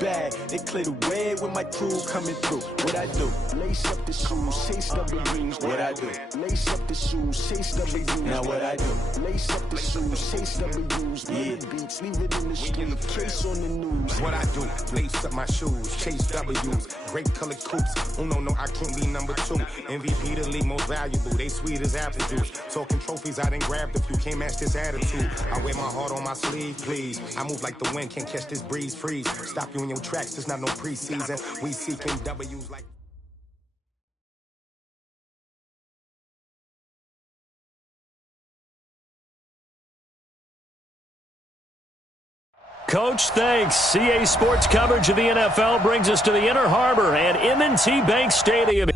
bag. They clear the way with my crew coming through. What I do? Lace up the shoes, chase W's. What I do? Lace up the shoes, chase W's. Now what I do? Lace up the shoes, chase W's. Yeah. Beats, leave it in the street, case on the news. What I do? Lace up my shoes, chase W's. Grape colored coops. Oh no, I can't be number 2. MVP the league most valuable. They sweet as apple juice. Talking trophies, I done grabbed a few. Can't match this attitude. I wear my heart on my sleeve, please. I move like the wind, can't catch this breeze, freeze. Stop you in your tracks, there's not no preseason. We seeking W's like... Coach, thanks. CA Sports coverage of the NFL brings us to the Inner Harbor and M&T Bank Stadium.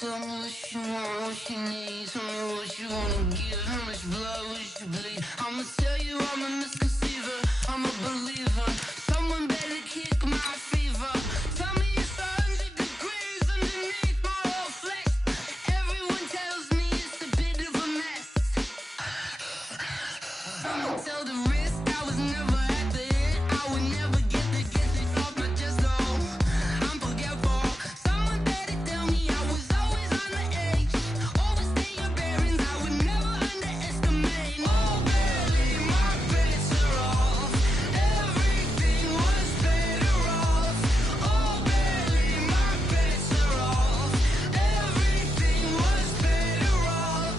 Tell me what you want, what you need. Tell me what you wanna give. How much blood would you bleed? I'ma tell you I'm a misconceiver. I'm a believer. Someone better kick my fever. Tell me it's 100 degrees underneath my whole flesh. Everyone tells me it's a bit of a mess. I'ma tell the risk I was never at the end. I would never get this off my chest though. I'm forgetful. Someone better tell me I was always on the edge. Overstay your bearings, I would never underestimate. Oh, barely my bets are off. Everything was better off. Oh, barely my bets are off. Everything was better off.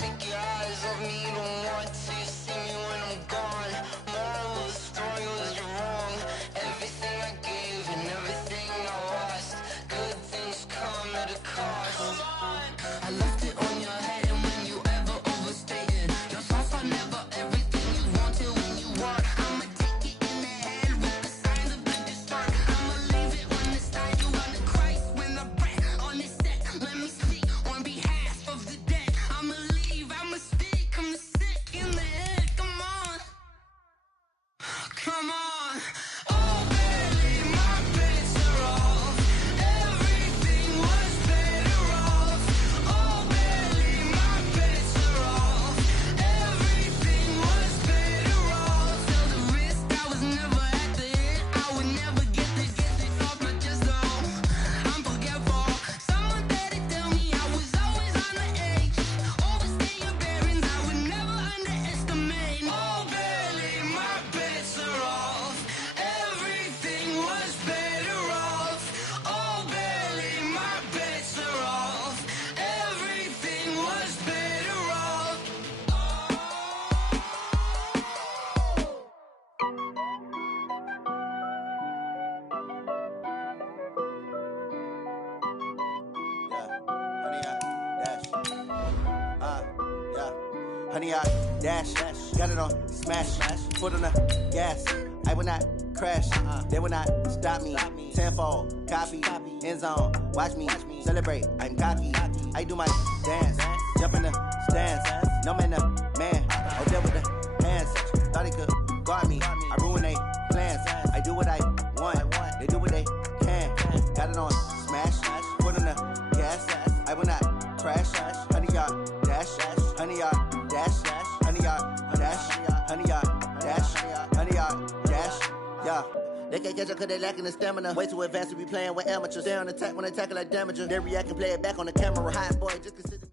Take your eyes off me, don't want to see me when I'm gone. Moral of the story was you're wrong. Everything I gave and everything I lost. Good things come at a cost. I left it on your head, and when you ever overstated your thoughts are never everything you wanted when you want. I'ma take it in the head with the signs of the start. I'ma leave it on the side. You on the Christ when the breath on this set. Let me speak on behalf of the dead. I'ma leave, I'ma speak. I'm sick in the head. Come on, come on. Oh, barely my bets are off. Everything was better off. Oh, barely my bets are off. Everything was better off. Tell the risk I was never at the end. I would never get this off my chest though. I'm forgetful. Someone better tell me I was always on the edge. Overstay your bearings, I would never underestimate. Oh, barely my bets are off. Everything was better off. Oh, barely my bets are off. Everything was better off. Honey, I dash, got it on smash, foot on the gas. I will not crash, they will not stop me. Tenfold, copy, end zone, watch me celebrate. I'm cocky, I do my dance, jump in the stands. No man, the man, I'll deal with the hands. Thought he could guard me, I ruin they plans. I do what I want, they do what they can. Got it on smash, foot on the gas. I will not crash, honey, y'all dash, honey, y'all dash, honey, y'all dash, honey, y'all dash, honey, y'all dash, yeah. They can't catch up cause they lacking the stamina. Way too advanced to be playing with amateurs. Stay on attack when they tackle like damager. They react and play it back on the camera. Hot boy, just consider.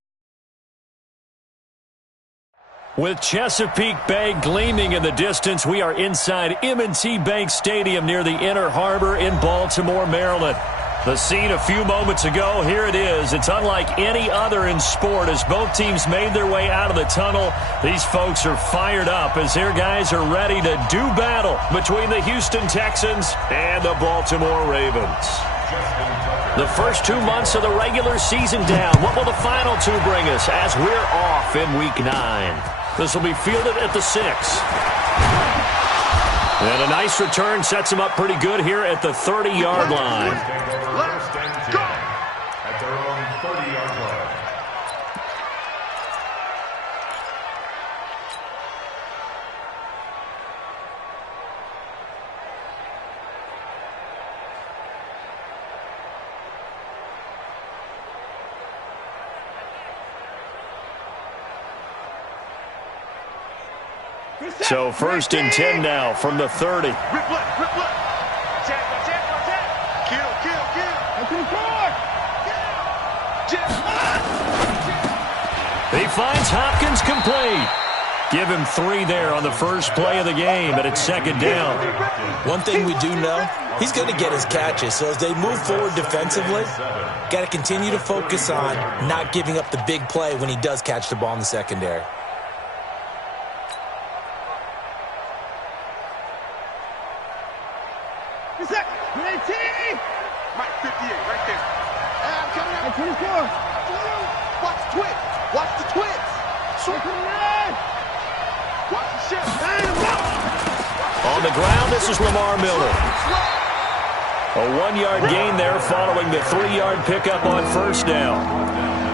With Chesapeake Bay gleaming in the distance, we are inside M&T Bank Stadium near the Inner Harbor in Baltimore, Maryland. The scene a few moments ago, here it is. It's unlike any other in sport as both teams made their way out of the tunnel. These folks are fired up as their guys are ready to do battle between the Houston Texans and the Baltimore Ravens. The first 2 months of the regular season down. What will the final two bring us as we're off in Week 9? This will be fielded at the 6. And a nice return sets him up pretty good here at the 30-yard line. First and 10 at their own 30-yard line. So 1st and 10 now from the 30. Rip left, rip left. Attack, attack, attack. Kill, kill, kill. He finds Hopkins complete. Give him 3 there on the first play of the game, and it's 2nd down. One thing we do know, he's going to get his catches. So as they move forward defensively, got to continue to focus on not giving up the big play when he does catch the ball in the secondary. Mike 58, right there. I'm coming out. 24. Watch the twitch. Watch the twitch. Watch the shift. On the ground, this is Lamar Miller. A 1-yard gain there following the 3-yard pickup on 1st down.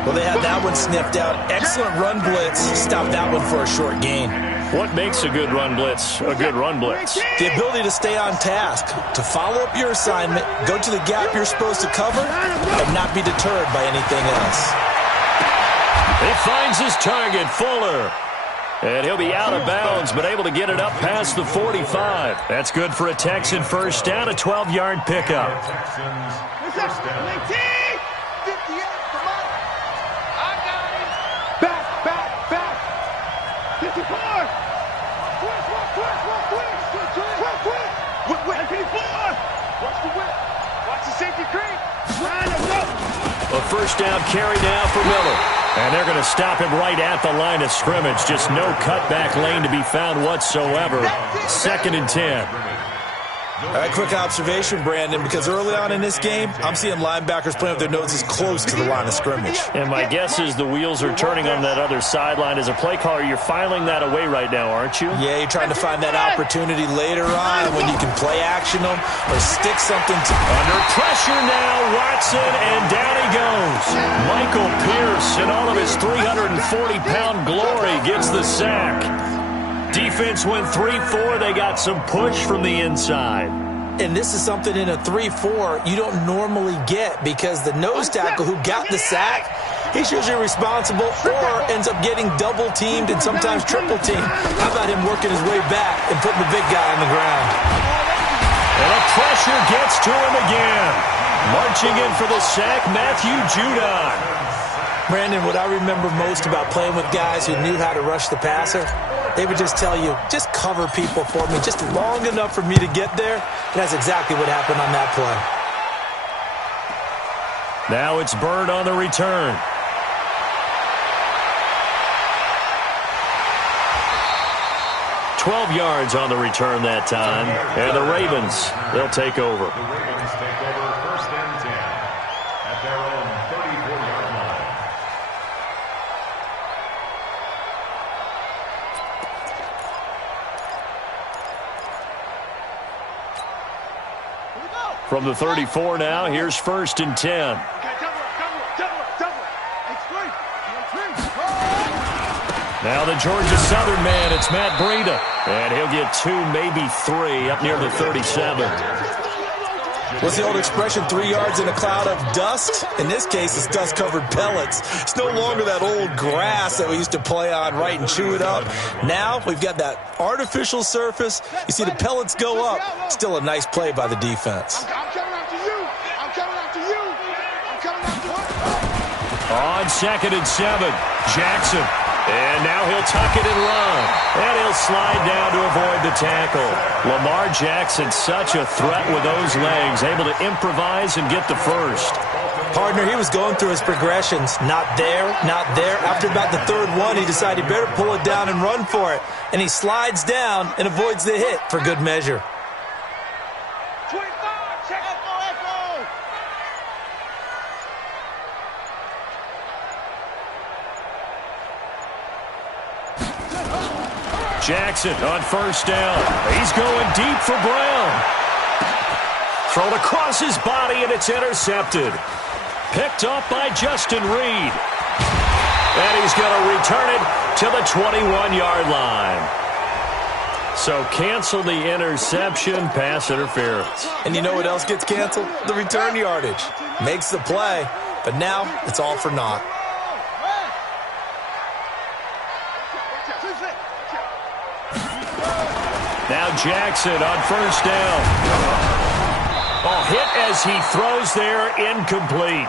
Well, they had that one sniffed out. Excellent run blitz. Stopped that one for a short gain. What makes a good run blitz a good run blitz? The ability to stay on task, to follow up your assignment, go to the gap you're supposed to cover, and not be deterred by anything else. He finds his target, Fuller. And he'll be out of bounds, but able to get it up past the 45. That's good for a Texan first down, a 12-yard pickup. Texans first down. 58 for Mike. I got him. Back. 54. Quick. Whip. 54. Watch the whip. Watch the safety creep. A first down carry now for Miller. And they're going to stop him right at the line of scrimmage. Just no cutback lane to be found whatsoever. 2nd and 10. All right, quick observation, Brandon, because early on in this game, I'm seeing linebackers playing with their noses close to the line of scrimmage. And my guess is the wheels are turning on that other sideline. As a play caller, you're filing that away right now, aren't you? Yeah, you're trying to find that opportunity later on when you can play action them or stick something to... Under pressure now, Watson, and down he goes. Michael Pierce, in all of his 340-pound glory, gets the sack. Defense went 3-4. They got some push from the inside. And this is something in a 3-4 you don't normally get because the nose tackle who got the sack, he's usually responsible or ends up getting double-teamed and sometimes triple-teamed. How about him working his way back and putting the big guy on the ground? And the pressure gets to him again. Marching in for the sack, Matthew Judon. Brandon, what I remember most about playing with guys who knew how to rush the passer, they would just tell you, just cover people for me, just long enough for me to get there. And that's exactly what happened on that play. Now it's Bird on the return. $12 yards on the return that time. And the Ravens, they'll take over. The Ravens take over 1st and 10 at their own 34-yard line. From the 34 now, here's 1st and 10. Okay, double. Now the Georgia Southern man, it's Matt Breida. And he'll get 2, maybe 3, up near the 37. What's the old expression, 3 yards in a cloud of dust? In this case, it's dust-covered pellets. It's no longer that old grass that we used to play on, right, and chew it up. Now we've got that artificial surface. You see the pellets go up. Still a nice play by the defense. I'm coming after you. I'm coming after you. I'm coming after you. On 2nd and 7, Jackson. And now he'll tuck it and run. And he'll slide down to avoid the tackle. Lamar Jackson, such a threat with those legs, able to improvise and get the first. Partner, he was going through his progressions. Not there, not there. After about the 3rd one, he decided he better pull it down and run for it. And he slides down and avoids the hit for good measure. 25, check it. Echo. Jackson on 1st down. He's going deep for Brown. Thrown across his body, and it's intercepted. Picked up by Justin Reed. And he's going to return it to the 21-yard line. So cancel the interception, pass interference. And you know what else gets canceled? The return yardage. Makes the play, but now it's all for naught. Now Jackson on first down. Oh, hit as he throws there, incomplete.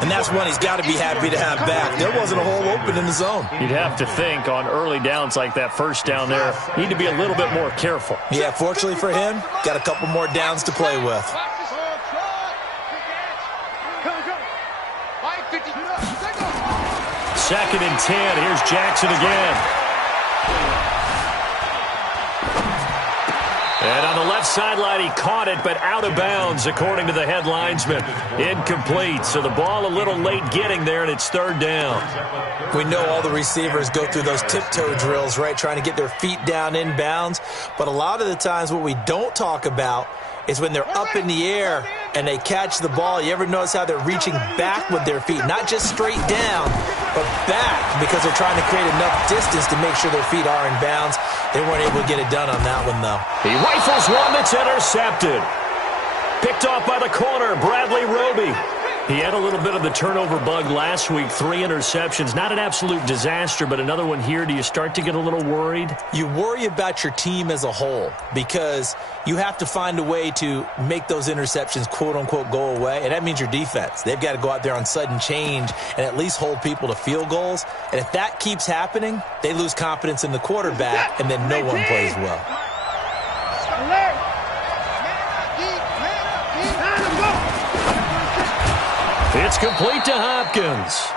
And that's one he's got to be happy to have back. There wasn't a hole open in the zone. You'd have to think on early downs like that first down there, need to be a little bit more careful. Yeah, fortunately for him, got a couple more downs to play with. Second and 10. Here's Jackson again. And on the left sideline, he caught it, but out of bounds, according to the head linesman. Incomplete. So the ball a little late getting there, and it's third down. We know all the receivers go through those tiptoe drills, right, trying to get their feet down in bounds. But a lot of the times what we don't talk about is when they're up in the air and they catch the ball. You ever notice how they're reaching back with their feet? Not just straight down, but back, because they're trying to create enough distance to make sure their feet are in bounds. They weren't able to get it done on that one, though. He rifles one that's intercepted. Picked off by the corner, Bradley Roby. He had a little bit of the turnover bug last week, 3 interceptions. Not an absolute disaster, but another one here. Do you start to get a little worried? You worry about your team as a whole because you have to find a way to make those interceptions, quote-unquote, go away, and that means your defense. They've got to go out there on sudden change and at least hold people to field goals. And if that keeps happening, they lose confidence in the quarterback, and then no one plays well. It's complete to Hopkins.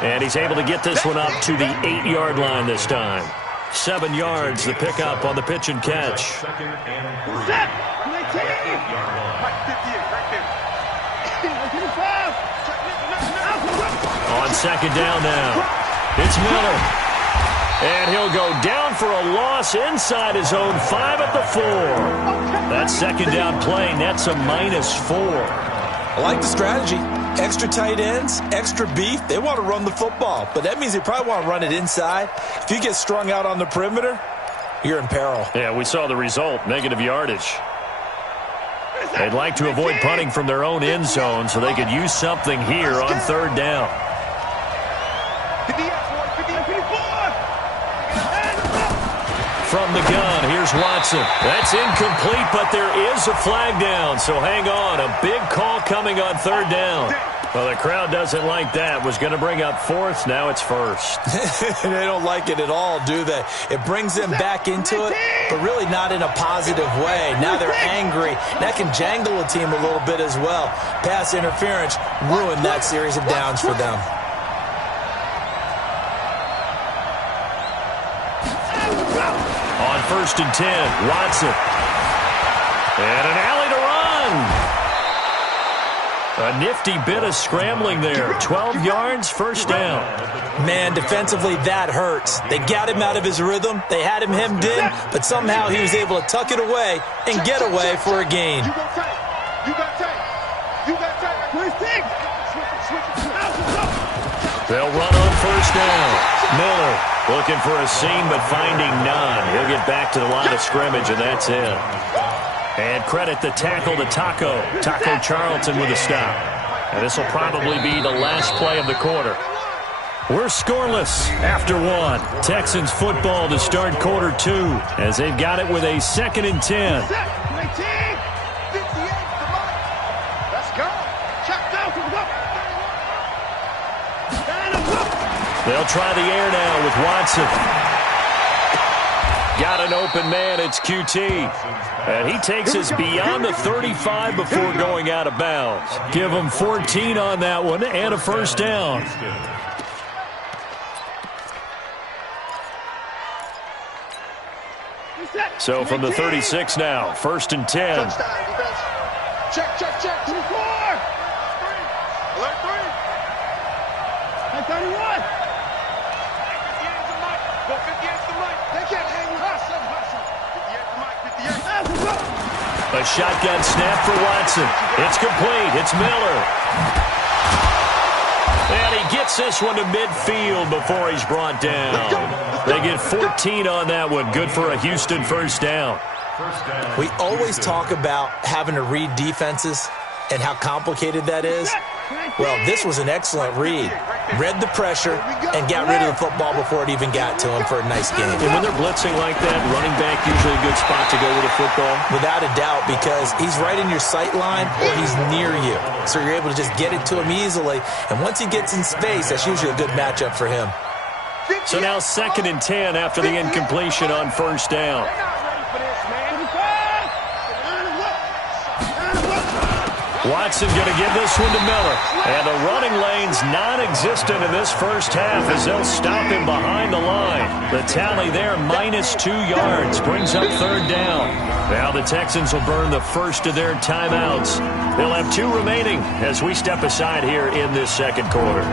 And he's able to get this one up to the 8-yard line this time. 7 yards, the pickup on the pitch and catch. On second down now, it's Miller. And he'll go down for a loss inside his own 5 at the 4. That second down play nets a -4. I like the strategy. Extra tight ends, extra beef. They want to run the football, but that means they probably want to run it inside. If you get strung out on the perimeter, you're in peril. Yeah, we saw the result, negative yardage. They'd like to avoid punting from their own end zone so they could use something here on third down. From the gun, here's Watson. That's incomplete, but there is a flag down, so hang on. A big call coming on third down. Well, the crowd doesn't like that. Was going to bring up fourth, now it's first. They don't like it at all, do they? It brings them back into it, but really not in a positive way. Now they're angry. That can jangle a team a little bit as well. Pass interference ruined that series of downs for them. On first and 10, Watson. And an alley to run. A nifty bit of scrambling there. 12 yards, first down. Man, defensively, that hurts. They got him out of his rhythm. They had him hemmed in, but somehow he was able to tuck it away and get away for a gain. They'll run on first down. Miller looking for a seam, but finding none. He'll get back to the line of scrimmage, and that's it. And credit the tackle to Taco Charlton with a stop. And this will probably be the last play of the quarter. We're scoreless after one. Texans football to start quarter 2 as they've got it with a 2nd and 10. They'll try the air now with Watson. Got an open man, it's QT. And he takes us beyond the 35 before going out of bounds. Give him 14 on that one and a first down. So from the 36 now, 1st and 10. Check. 24. Alert 3. 31. A shotgun snap for Watson. It's complete. It's Miller. And he gets this one to midfield before he's brought down. They get 14 on that one. Good for a Houston first down. We always talk about having to read defenses and how complicated that is. Well, this was an excellent read. read the pressure, and got rid of the football before it even got to him for a nice game. And when they're blitzing like that, running back usually a good spot to go with a football? Without a doubt, because he's right in your sight line or he's near you. So you're able to just get it to him easily. And once he gets in space, that's usually a good matchup for him. So now 2nd and 10 after the incompletion on first down. Watson going to give this one to Miller. And the running lane's non-existent in this first half as they'll stop him behind the line. The tally there, -2 yards, brings up 3rd down. Now the Texans will burn the first of their timeouts. They'll have 2 remaining as we step aside here in this 2nd quarter.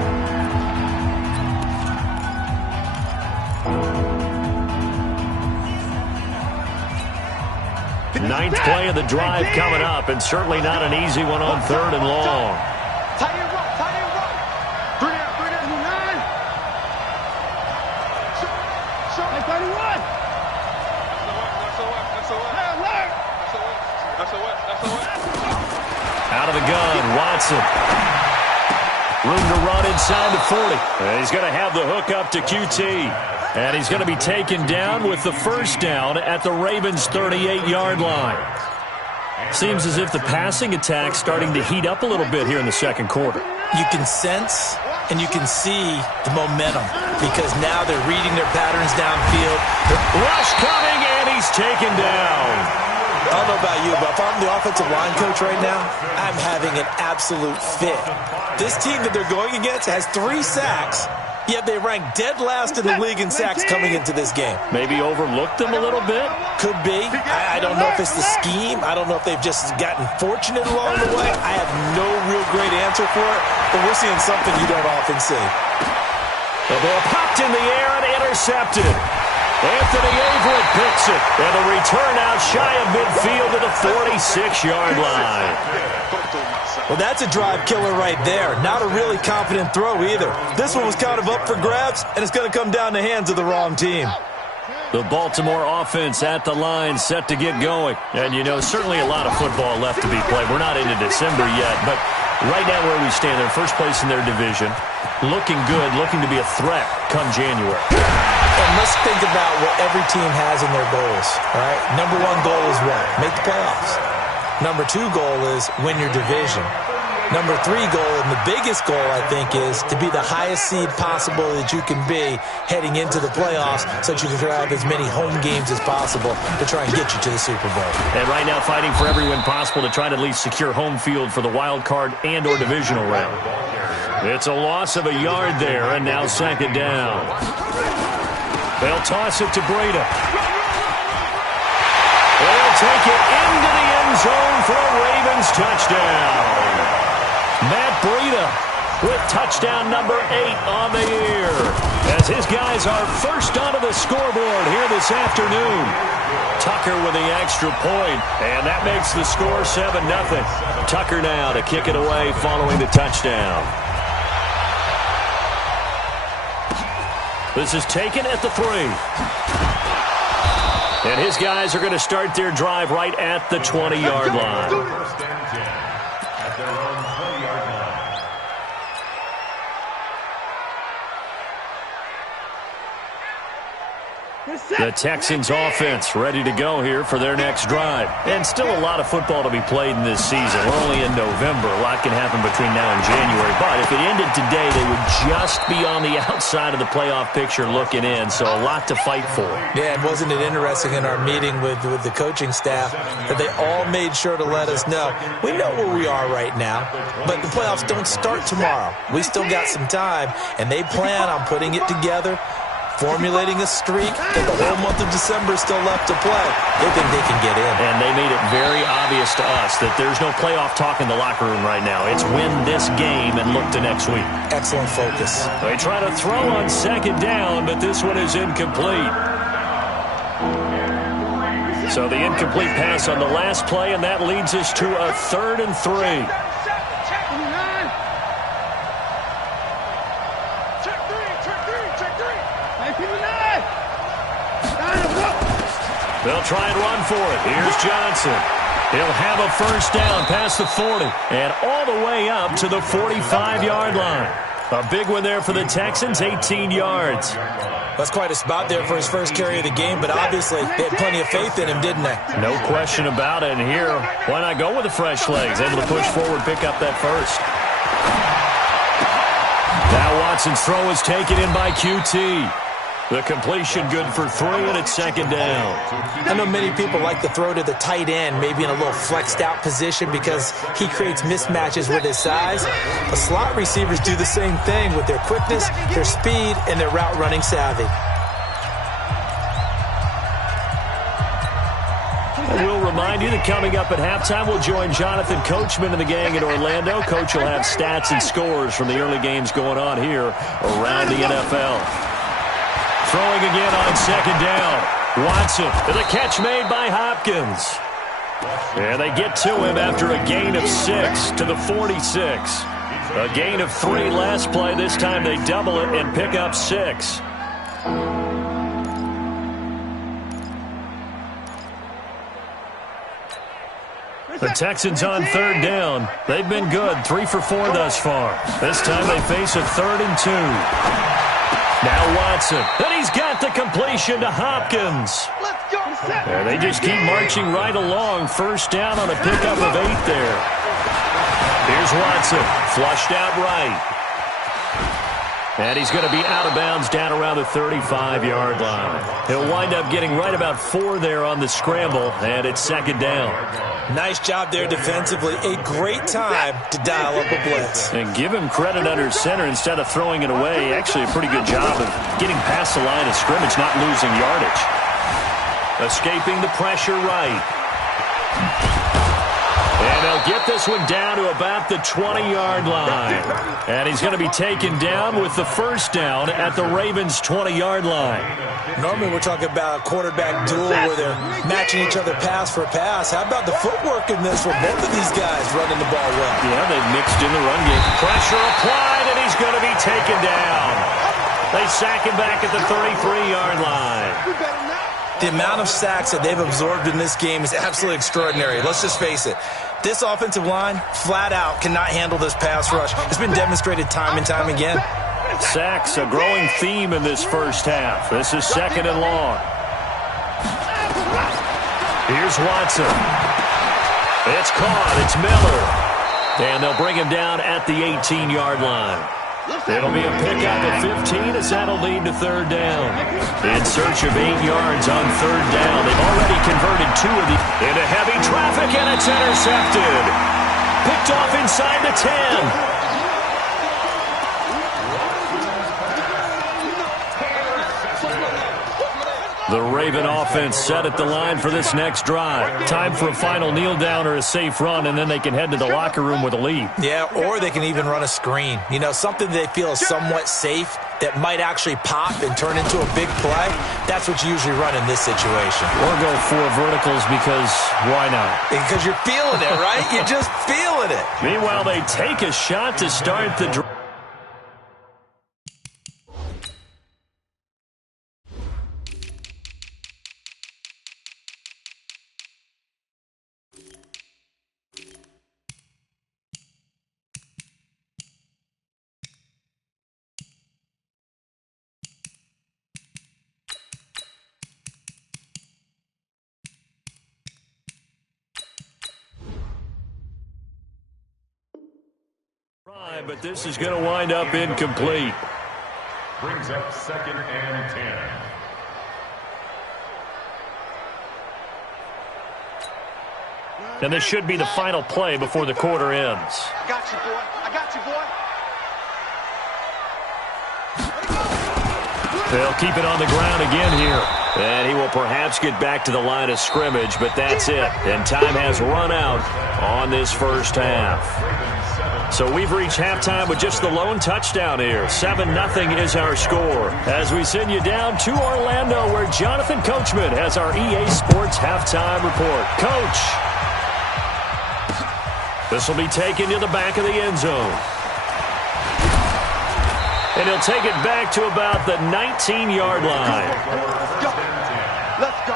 Ninth play of the drive coming up, and certainly not an easy one on 3rd and long. Tight end run, tight end run. 3 down, 9. Show, 31. Out of the gun, Watson. Room to run inside the 40. And he's going to have the hook up to QT. And he's going to be taken down with the first down at the Ravens' 38-yard line. Seems as if the passing attack's starting to heat up a little bit here in the 2nd quarter. You can sense and you can see the momentum because now they're reading their patterns downfield. Rush coming, and he's taken down. I don't know about you, but if I'm the offensive line coach right now, I'm having an absolute fit. This team that they're going against has 3 sacks, yet they rank dead last in the league in sacks coming into this game. Maybe overlooked them a little bit? Could be. I don't know if it's the scheme. I don't know if they've just gotten fortunate along the way. I have no real great answer for it, but we're seeing something you don't often see. The ball popped in the air and intercepted. Anthony Averett picks it, and the return out shy of midfield to the 46-yard line. Well, that's a drive killer right there. Not a really confident throw either. This one was kind of up for grabs, and it's going to come down the hands of the wrong team. The Baltimore offense at the line, set to get going. And, you know, certainly a lot of football left to be played. We're not into December yet, but right now where we stand, they're first place in their division. Looking good, looking to be a threat come January. And let's think about what every team has in their goals, all right? Number 1 goal is what? Make the playoffs. Number 2 goal is win your division. Number 3 goal, and the biggest goal, I think, is to be the highest seed possible that you can be heading into the playoffs so that you can have as many home games as possible to try and get you to the Super Bowl. And right now fighting for every win possible to try to at least secure home field for the wild card and or divisional round. It's a loss of a yard there, and now 2nd down. They'll toss it to Breida. They'll take it into the end zone for a Ravens touchdown. Matt Breida with touchdown number 8 on the year, as his guys are first onto the scoreboard here this afternoon. Tucker with the extra point, and that makes the score 7-0. Tucker now to kick it away following the touchdown. This is taken at the 3. And his guys are going to start their drive right at the 20-yard line. The Texans offense ready to go here for their next drive. And still a lot of football to be played in this season. We're only in November. A lot can happen between now and January. But if it ended today, they would just be on the outside of the playoff picture looking in. So a lot to fight for. Yeah, and wasn't it interesting in our meeting with the coaching staff that they all made sure to let us know, we know where we are right now, but the playoffs don't start tomorrow. We still got some time, and they plan on putting it together, formulating a streak, and the whole month of December is still left to play. They think they can get in. And they made it very obvious to us that there's no playoff talk in the locker room right now. It's win this game and look to next week. Excellent focus. They try to throw on 2nd down, but this one is incomplete. So the incomplete pass on the last play, and that leads us to a 3rd and 3. They'll try and run for it. Here's Johnson. He'll have a first down past the 40 and all the way up to the 45-yard line. A big one there for the Texans, 18 yards. That's quite a spot there for his first carry of the game, but obviously they had plenty of faith in him, didn't they? No question about it. And here, why not go with the fresh legs? Able to push forward, pick up that first. Now Watson's throw is taken in by QT. The completion good for 3, and it's second down. I know many people like to throw to the tight end, maybe in a little flexed out position because he creates mismatches with his size. The slot receivers do the same thing with their quickness, their speed, and their route running savvy. And we'll remind you that coming up at halftime, we'll join Jonathan Coachman and the gang in Orlando. Coach will have stats and scores from the early games going on here around the NFL. Throwing again on second down. Watson with a catch made by Hopkins. And they get to him after a gain of 6 to the 46. A gain of 3 last play. This time they double it and pick up 6. The Texans on third down. They've been good, 3 for 4 thus far. This time they face a 3rd and 2. Now Watson, and he's got the completion to Hopkins. And they just keep marching right along. First down on a pickup of 8 there. Here's Watson, flushed out right. And he's going to be out of bounds down around the 35-yard line. He'll wind up getting right about 4 there on the scramble, and it's second down. Nice job there defensively. A great time to dial up a blitz. And give him credit under center instead of throwing it away. Actually a pretty good job of getting past the line of scrimmage, not losing yardage. Escaping the pressure right. And they'll get this one down to about the 20-yard line. And he's going to be taken down with the first down at the Ravens' 20-yard line. Normally we're talking about a quarterback duel where they're matching each other pass for pass. How about the footwork in this with both of these guys running the ball well? Yeah, they've mixed in the run game. Pressure applied, and he's going to be taken down. They sack him back at the 33-yard line. The amount of sacks that they've absorbed in this game is absolutely extraordinary. Let's just face it. This offensive line, flat out, cannot handle this pass rush. It's been demonstrated time and time again. Sacks, a growing theme in this first half. This is second and long. Here's Watson. It's caught. It's Miller. And they'll bring him down at the 18-yard line. It'll be a pickup of 15 as that'll lead to third down. In search of 8 yards on third down. They've already converted 2 of the into heavy traffic, and it's intercepted. Picked off inside the 10. The Raven offense set at the line for this next drive. Time for a final kneel down or a safe run, and then they can head to the locker room with a lead. Yeah, or they can even run a screen. You know, something they feel is somewhat safe that might actually pop and turn into a big play. That's what you usually run in this situation. Or go 4 verticals because why not? Because you're feeling it, right? You're just feeling it. Meanwhile, they take a shot to start the drive. But this is going to wind up incomplete. Brings up second and 10. And this should be the final play before the quarter ends. I got you, boy. I got you, boy. They'll keep it on the ground again here. And he will perhaps get back to the line of scrimmage, but that's it. And time has run out on this first half. So we've reached halftime with just the lone touchdown here. 7-0 is our score. As we send you down to Orlando, where Jonathan Coachman has our EA Sports halftime report. Coach, this will be taken to the back of the end zone. And he'll take it back to about the 19-yard line. Let's go.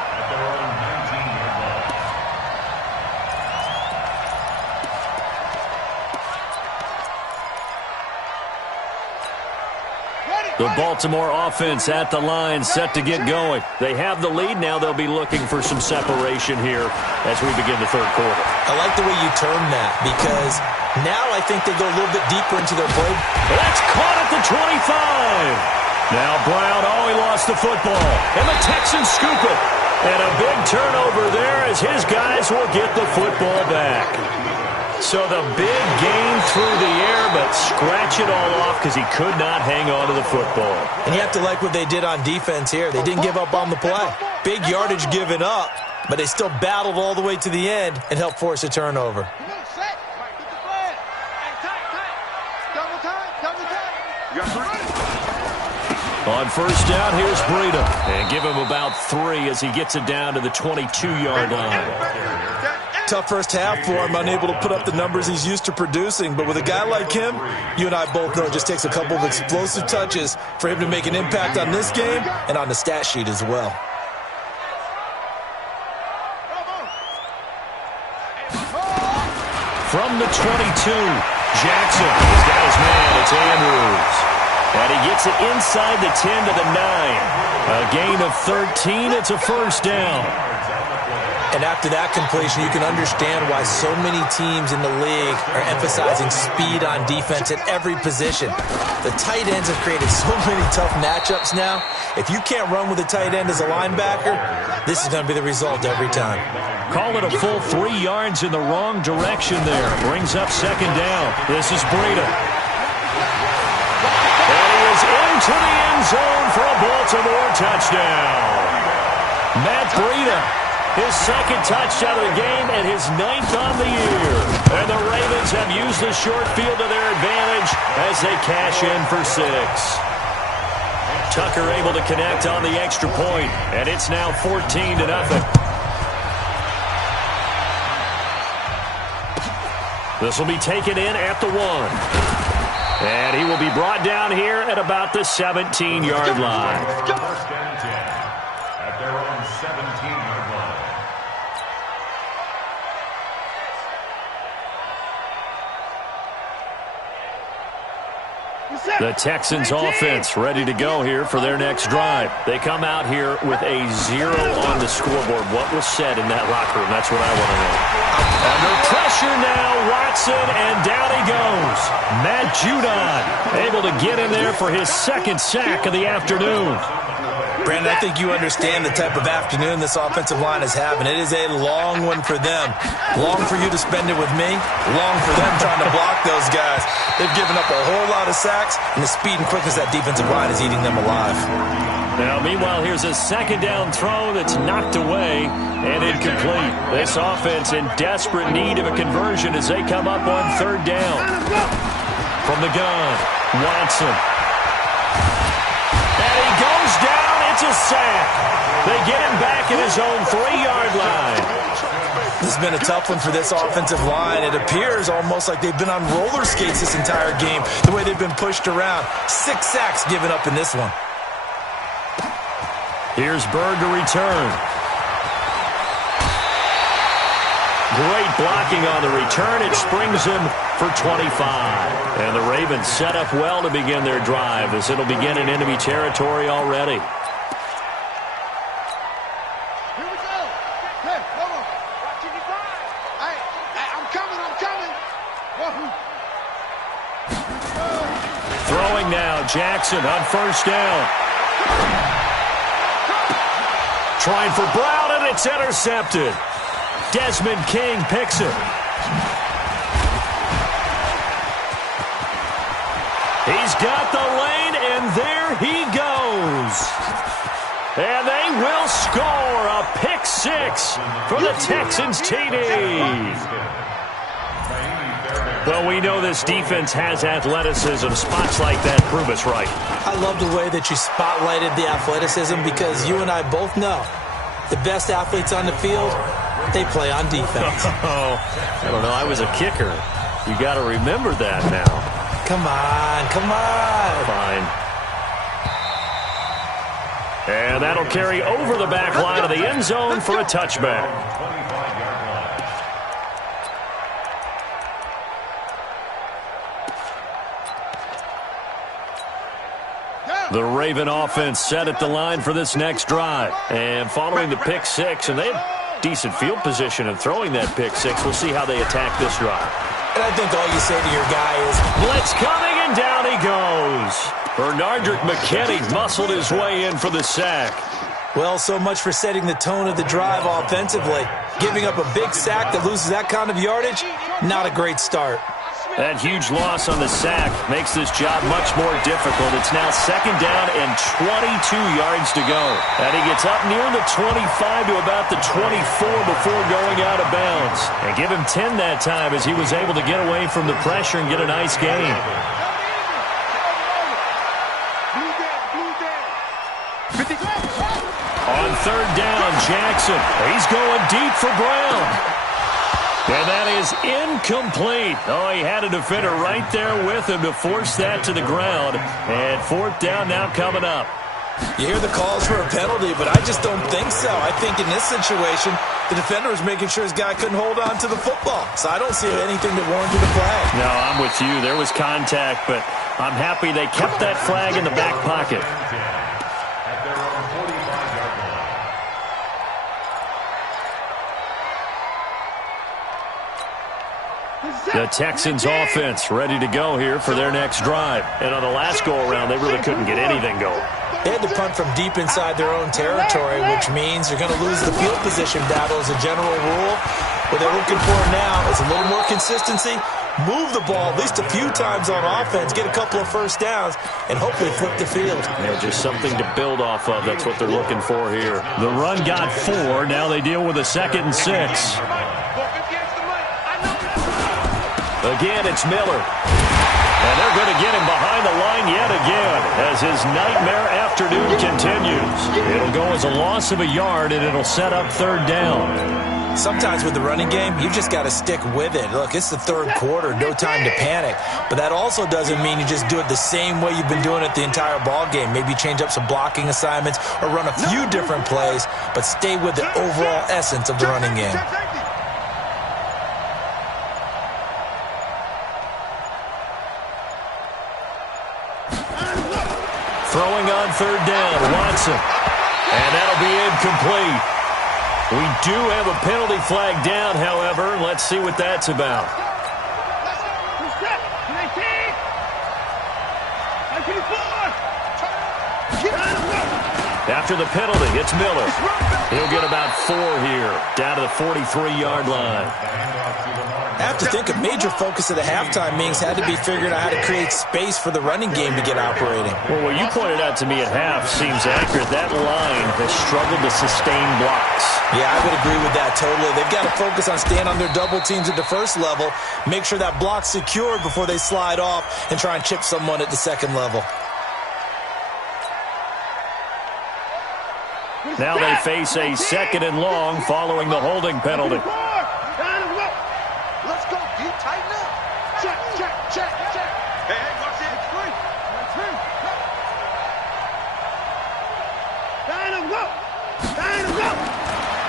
The Baltimore offense at the line, set to get going. They have the lead. Now they'll be looking for some separation here as we begin the third quarter. I like the way you term that because now I think they go a little bit deeper into their play. That's caught at the 25. Now Brown, he lost the football. And the Texans scoop it. And a big turnover there as his guys will get the football back. So the big gain through the air, but scratch it all off because he could not hang on to the football. And you have to like what they did on defense here. They didn't give up on the play. Big yardage given up, but they still battled all the way to the end and helped force a turnover. On first down, here's Breida. And give him about 3 as he gets it down to the 22-yard line. Tough first half for him, unable to put up the numbers he's used to producing. But with a guy like him, you and I both know it just takes a couple of explosive touches for him to make an impact on this game and on the stat sheet as well. From the 22, Jackson has got his man. It's Andrews. And he gets it inside the 10 to the 9. A gain of 13. It's a first down. And after that completion, you can understand why so many teams in the league are emphasizing speed on defense at every position. The tight ends have created so many tough matchups now. If you can't run with a tight end as a linebacker, this is going to be the result every time. Call it a full 3 yards in the wrong direction there. Brings up second down. This is Breida. And he is into the end zone for a Baltimore touchdown. Matt Breida. His second touchdown of the game and his 9th on the year. And the Ravens have used the short field to their advantage as they cash in for 6. Tucker able to connect on the extra point, and it's now 14-0. This will be taken in at the 1. And he will be brought down here at about the 17-yard line. First and 10 at their own 17-yard line. The Texans offense ready to go here for their next drive. They come out here with a 0 on the scoreboard. What was said in that locker room? That's what I want to know. Under pressure now, Watson, and down he goes. Matt Judon able to get in there for his second sack of the afternoon. Brandon, I think you understand the type of afternoon this offensive line is having. It is a long one for them. Long for you to spend it with me. Long for them trying to block those guys. They've given up a whole lot of sacks, and the speed and quickness of that defensive line is eating them alive. Now, meanwhile, here's a second down throw that's knocked away and incomplete. This offense in desperate need of a conversion as they come up on third down. From the gun, Watson. And he goes down. It's a sack. They get him back at his own 3-yard line. This has been a tough one for this offensive line. It appears almost like they've been on roller skates this entire game, the way they've been pushed around. 6 sacks given up in this one. Here's Bird to return. Great blocking on the return. It springs him for 25. And the Ravens set up well to begin their drive as it'll begin in enemy territory already. Throwing now, Jackson on first down. Trying for Brown, and it's intercepted. Desmond King picks it. He's got the lane, and there he goes. And they will score a pick 6 for the Texans TD. Well, we know this defense has athleticism. Spots like that prove us right. I love the way that you spotlighted the athleticism because you and I both know the best athletes on the field, they play on defense. Oh, I don't know. I was a kicker. You got to remember that now. Come on, come on. Fine. And that'll carry over the back line of the end zone for a touchback. The Raven offense set at the line for this next drive. And following the pick six, and they have decent field position in throwing that pick six. We'll see how they attack this drive. And I think all you say to your guy is, blitz coming, and down he goes. Bernardrick McKinney muscled his way in for the sack. well, so much for setting the tone of the drive offensively. Giving up a big sack that loses that kind of yardage, not a great start. That huge loss on the sack makes this job much more difficult. It's now second down and 22 yards to go. And he gets up near the 25 to about the 24 before going out of bounds. And give him 10 that time as he was able to get away from the pressure and get a nice gain. On third down, Jackson. He's going deep for Brown. And that is incomplete. Oh, he had a defender right there with him to force that to the ground. And fourth down now coming up. You hear the calls for a penalty, but I just don't think so. I think in this situation, the defender was making sure his guy couldn't hold on to the football. So I don't see anything that warranted a flag. No, I'm with you. There was contact, but I'm happy they kept that flag in the back pocket. The Texans offense ready to go here for their next drive. And on the last go-around, they really couldn't get anything going. They had to punt from deep inside their own territory, which means you're going to lose the field position battle as a general rule. What they're looking for now is a little more consistency, move the ball at least a few times on offense, get a couple of first downs, and hopefully flip the field. Yeah, just something to build off of. That's what they're looking for here. The run got 4. Now they deal with a 2nd and 6. Again, it's Miller. And they're going to get him behind the line yet again as his nightmare afternoon continues. It'll go as a loss of a yard, and it'll set up third down. Sometimes with the running game, you've just got to stick with it. Look, it's the third quarter, no time to panic. But that also doesn't mean you just do it the same way you've been doing it the entire ball game. Maybe change up some blocking assignments or run a few different plays, but stay with the overall essence of the running game. Throwing on third down, Watson. And that'll be incomplete. We do have a penalty flag down, however. Let's see what that's about. After the penalty, it's Miller. He'll get about 4 here, down to the 43-yard line. I have to think a major focus of the halftime meetings had to be figuring out how to create space for the running game to get operating. Well, what you pointed out to me at half seems accurate. That line has struggled to sustain blocks. Yeah, I would agree with that totally. They've got to focus on staying on their double teams at the first level, make sure that block's secured before they slide off and try and chip someone at the second level. Now they face a 2nd and long following the holding penalty. Let's go, D. Tighten up. Check, check, check, check. Hey, watch it.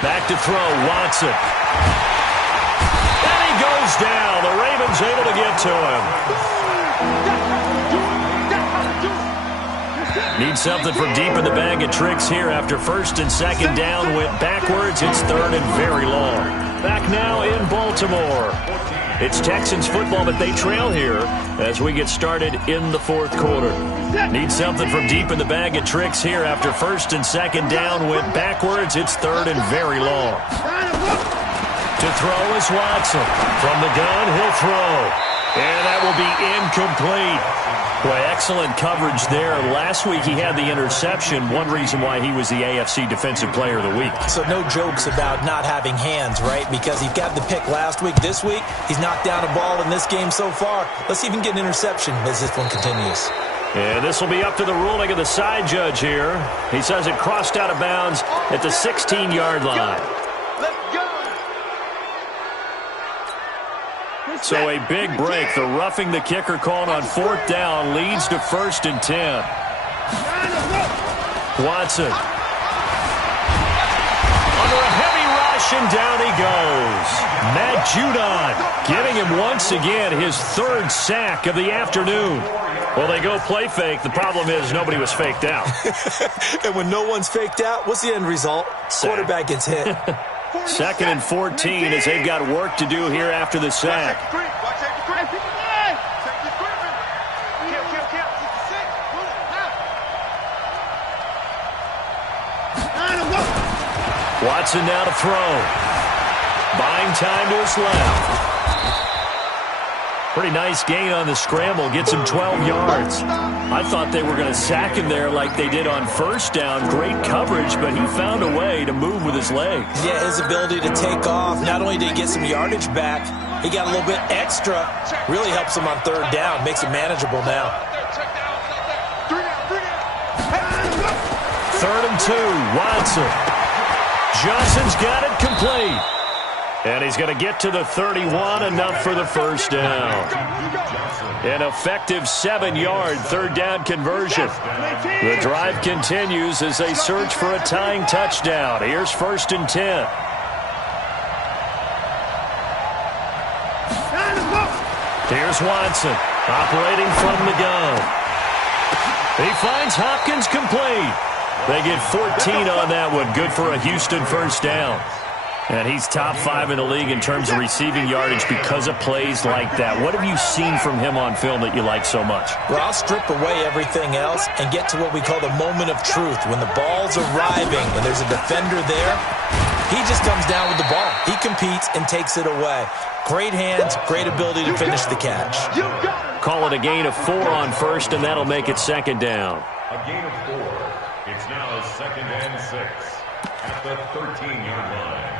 Back to throw, Watson. And he goes down. The Ravens able to get to him. Need something from deep in the bag of tricks here after 1st and 2nd down. Went backwards. It's 3rd and very long. Back now in Baltimore. It's Texans football, but they trail here as we get started in the 4th quarter. Need something from deep in the bag of tricks here after 1st and 2nd down. Went backwards. It's 3rd and very long. To throw is Watson. From the gun, he'll throw. And that will be incomplete. Boy, excellent coverage there. Last week he had the interception. One reason why he was the AFC Defensive Player of the Week. So no jokes about not having hands, right? Because he got the pick last week. This week, he's knocked down a ball in this game so far. Let's see if he can get an interception as this one continues. And this will be up to the ruling of the side judge here. He says it crossed out of bounds at the 16-yard line. So a big break. The roughing the kicker called on 4th down leads to 1st and 10. Watson. Under a heavy rush, and down he goes. Matt Judon getting him once again his third sack of the afternoon. Well, they go play fake. The problem is nobody was faked out. And when no one's faked out, what's the end result? Quarterback gets hit. 2nd and 14 as they've got work to do here after the sack. Watson now to throw. Buying time to his left. Pretty nice gain on the scramble. Gets him 12 yards. I thought they were going to sack him there like they did on first down. Great coverage, but he found a way to move with his legs. Yeah, his ability to take off. Not only did he get some yardage back, he got a little bit extra. Really helps him on third down. Makes it manageable now. 3rd and 2. Watson. Johnson's got it complete. And he's going to get to the 31, enough for the first down. An effective 7-yard third down conversion. The drive continues as they search for a tying touchdown. Here's 1st and 10. Here's Watson operating from the gun. He finds Hopkins complete. They get 14 on that one. Good for a Houston first down. And he's top 5 in the league in terms of receiving yardage because of plays like that. What have you seen from him on film that you like so much? Well, I'll strip away everything else and get to what we call the moment of truth. When the ball's arriving and there's a defender there, he just comes down with the ball. He competes and takes it away. Great hands, great ability to finish the catch. Call it a gain of 4 on first, and that'll make it 2nd down. A gain of 4. It's now 2nd and 6 at the 13-yard line.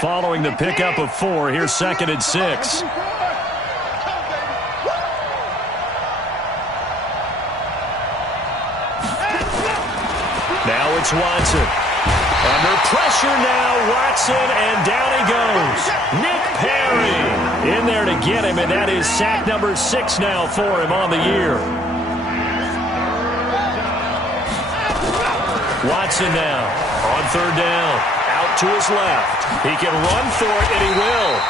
Following the pickup of 4, here's 2nd and 6. Now it's Watson. Under pressure now, Watson, and down he goes. Nick Perry in there to get him, and that is sack number 6 now for him on the year. Watson now on 3rd down. Out to his left. He can run for it, and he will.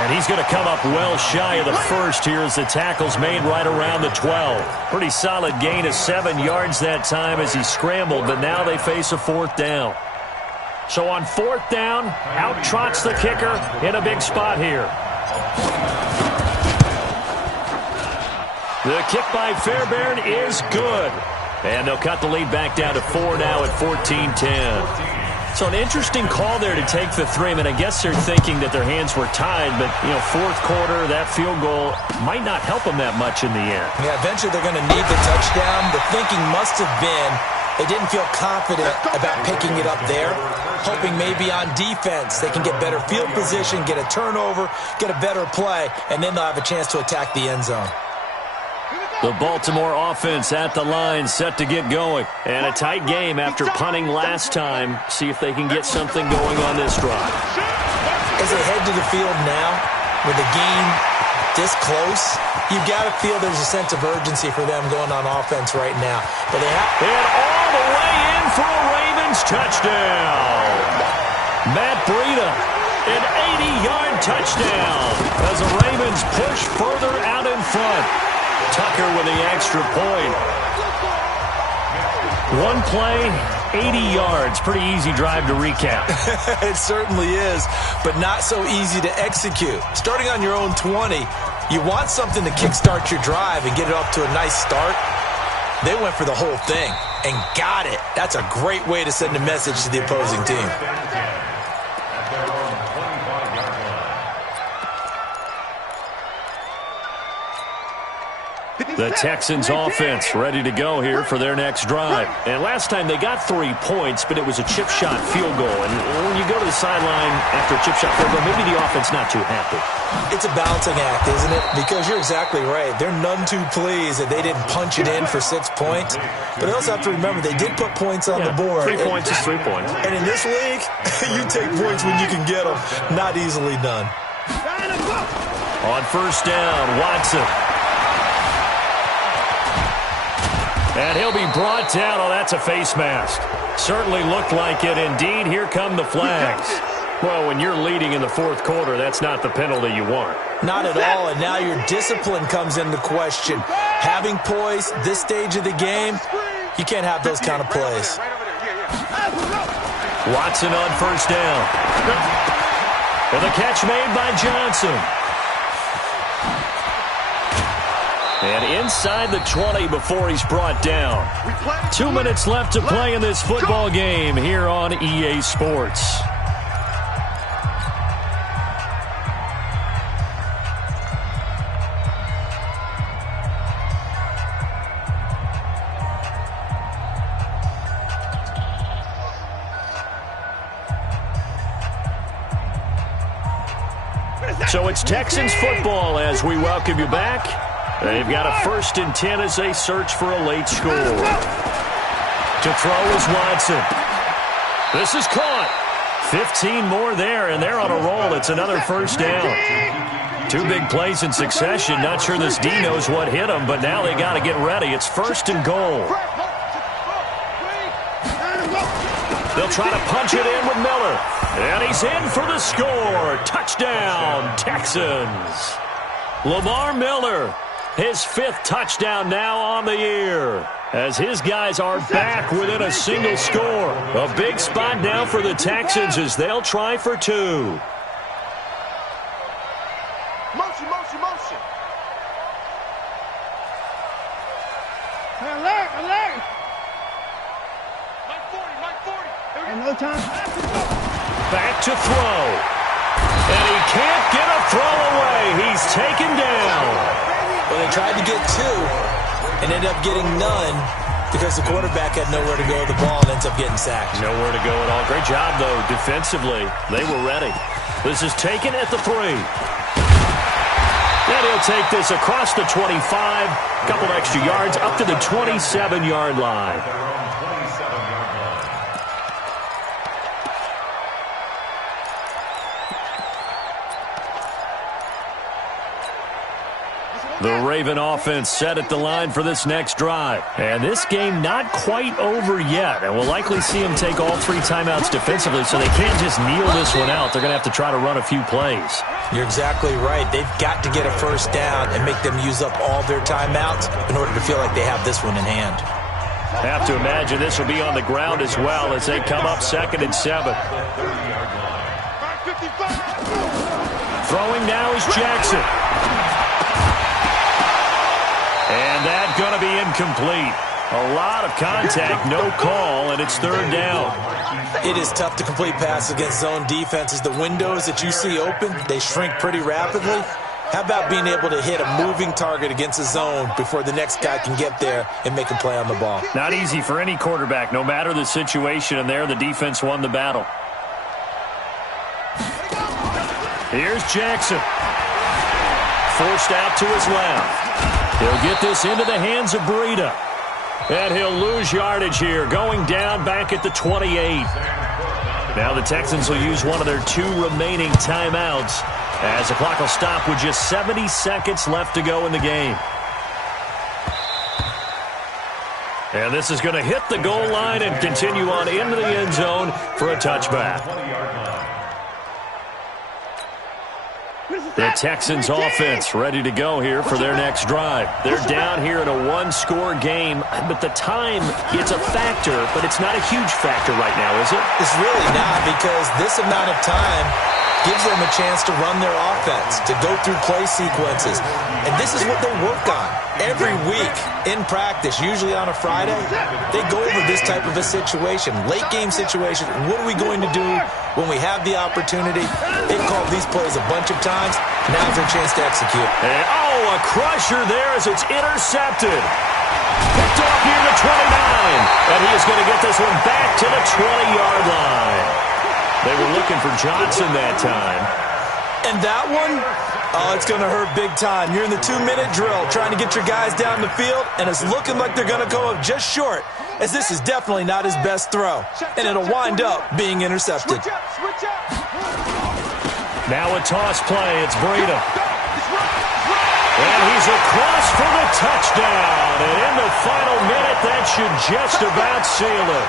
And he's going to come up well shy of the first here as the tackle's made right around the 12. Pretty solid gain of 7 yards that time as he scrambled, but now they face a 4th down. So on 4th down, out trots the kicker in a big spot here. The kick by Fairbairn is good. And they'll cut the lead back down to 4 now at 14-10. So an interesting call there to take the 3. I mean, I guess they're thinking that their hands were tied, but, 4th quarter, that field goal might not help them that much in the end. Yeah, eventually they're going to need the touchdown. The thinking must have been they didn't feel confident about picking it up there, hoping maybe on defense they can get better field position, get a turnover, get a better play, and then they'll have a chance to attack the end zone. The Baltimore offense at the line, set to get going. And a tight game after punting last time. See if they can get something going on this drive. As they head to the field now, with the game this close, you've got to feel there's a sense of urgency for them going on offense right now. But they have... And all the way in for a Ravens touchdown. Matt Breida, an 80-yard touchdown as the Ravens push further out in front. Tucker with the extra point. One play, 80 yards. Pretty easy drive to recap. It certainly is, but not so easy to execute. Starting on your own 20, you want something to kickstart your drive and get it off to a nice start. They went for the whole thing and got it. That's a great way to send a message to the opposing team. The Texans offense ready to go here for their next drive. And last time they got 3 points, but it was a chip shot field goal. And when you go to the sideline after a chip shot field goal, maybe the offense not too happy. It's a balancing act, isn't it? Because you're exactly right. They're none too pleased that they didn't punch it in for 6 points. But they also have to remember they did put points on the board. 3 points is 3 points. And in this league, you take points when you can get them. Not easily done. On 1st down, Watson. And he'll be brought down. Oh, that's a face mask. Certainly looked like it. Indeed, here come the flags. Well, when you're leading in the fourth quarter, that's not the penalty you want. Not at all, and now your discipline comes into question. Having poise this stage of the game, you can't have those kind of plays. Watson on first down. And the catch made by Johnson. And inside the 20 before he's brought down. 2 minutes left to play in this football game here on EA Sports. So it's Texans football as we welcome you back. They've got a 1st and 10 as they search for a late score. To throw is Watson. This is caught. 15 more there, and they're on a roll. It's another first down. 2 big plays in succession. Not sure this D knows what hit them, but now they got to get ready. It's 1st and goal. They'll try to punch it in with Miller. And he's in for the score. Touchdown, Texans. Lamar Miller, his 5th touchdown now on the year, as his guys are back within a single score. A big spot now for the Texans as they'll try for 2. Motion. Alert. Mike 40. No time. Back to throw. And he can't get a throw away. He's taken down. Well, they tried to get 2 and ended up getting none because the quarterback had nowhere to go with the ball and ends up getting sacked. Nowhere to go at all. Great job, though, defensively. They were ready. This is taken at the 3. And he'll take this across the 25. A couple extra yards up to the 27-yard line. The Raven offense set at the line for this next drive. And this game not quite over yet. And we'll likely see them take all 3 timeouts defensively, so they can't just kneel this one out. They're going to have to try to run a few plays. You're exactly right. They've got to get a first down and make them use up all their timeouts in order to feel like they have this one in hand. Have to imagine this will be on the ground as well as they come up 2nd and 7. Throwing now is Jackson. And that's going to be incomplete. A lot of contact, no call, and it's 3rd down. It is tough to complete passes against zone defenses. The windows that you see open, they shrink pretty rapidly. How about being able to hit a moving target against a zone before the next guy can get there and make a play on the ball? Not easy for any quarterback, no matter the situation, and there the defense won the battle. Here's Jackson. Forced out to his left. He'll get this into the hands of Breida. And he'll lose yardage here, going down back at the 28. Now the Texans will use one of their 2 remaining timeouts as the clock will stop with just 70 seconds left to go in the game. And this is going to hit the goal line and continue on into the end zone for a touchback. The Texans offense ready to go here for their next drive. They're down here in a 1-score game, but the time, it's a factor, but it's not a huge factor right now, is it? It's really not, because this amount of time gives them a chance to run their offense, to go through play sequences. And this is what they work on every week in practice, usually on a Friday. They go over this type of a situation, late game situation. What are we going to do when we have the opportunity? They've called these plays a bunch of times. Now's their chance to execute. And, a crusher there as it's intercepted. Picked off near the 29. And he is going to get this one back to the 20-yard line. They were looking for Johnson that time. And that one, it's going to hurt big time. You're in the 2-minute drill trying to get your guys down the field, and it's looking like they're going to go up just short, as this is definitely not his best throw. And it'll wind up being intercepted. Switch up. Now a toss play. It's Breida. And he's across for the touchdown. And in the final minute, that should just about seal it.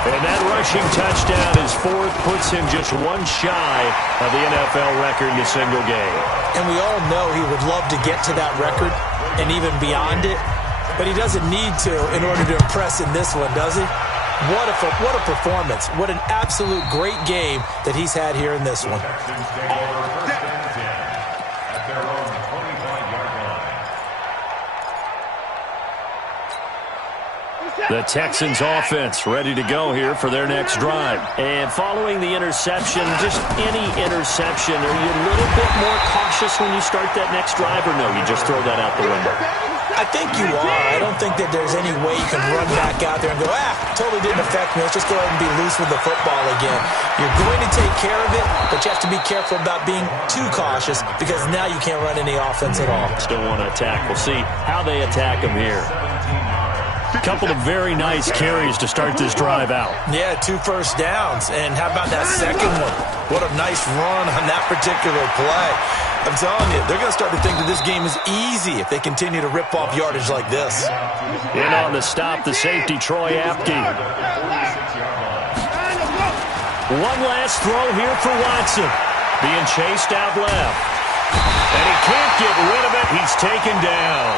And that rushing touchdown, his fourth, puts him just one shy of the NFL record in a single game. And we all know he would love to get to that record and even beyond it, but he doesn't need to in order to impress in this one, does he? What a performance. What an absolute great game that he's had here in this one. The Texans offense ready to go here for their next drive. And following the interception, just any interception, are you a little bit more cautious when you start that next drive, or no, you just throw that out the window? I think you are. I don't think that there's any way you can run back out there and go, totally didn't affect me. Let's just go ahead and be loose with the football again. You're going to take care of it, but you have to be careful about being too cautious because now you can't run any offense at all. Still want to attack. We'll see how they attack him here. Couple of very nice carries to start this drive out. Yeah, 2 first downs. And how about that second one? What a nice run on that particular play. I'm telling you, they're going to start to think that this game is easy if they continue to rip off yardage like this. In on the stop, the safety, Troy Apke. One last throw here for Watson. Being chased out left. And he can't get rid of it. He's taken down.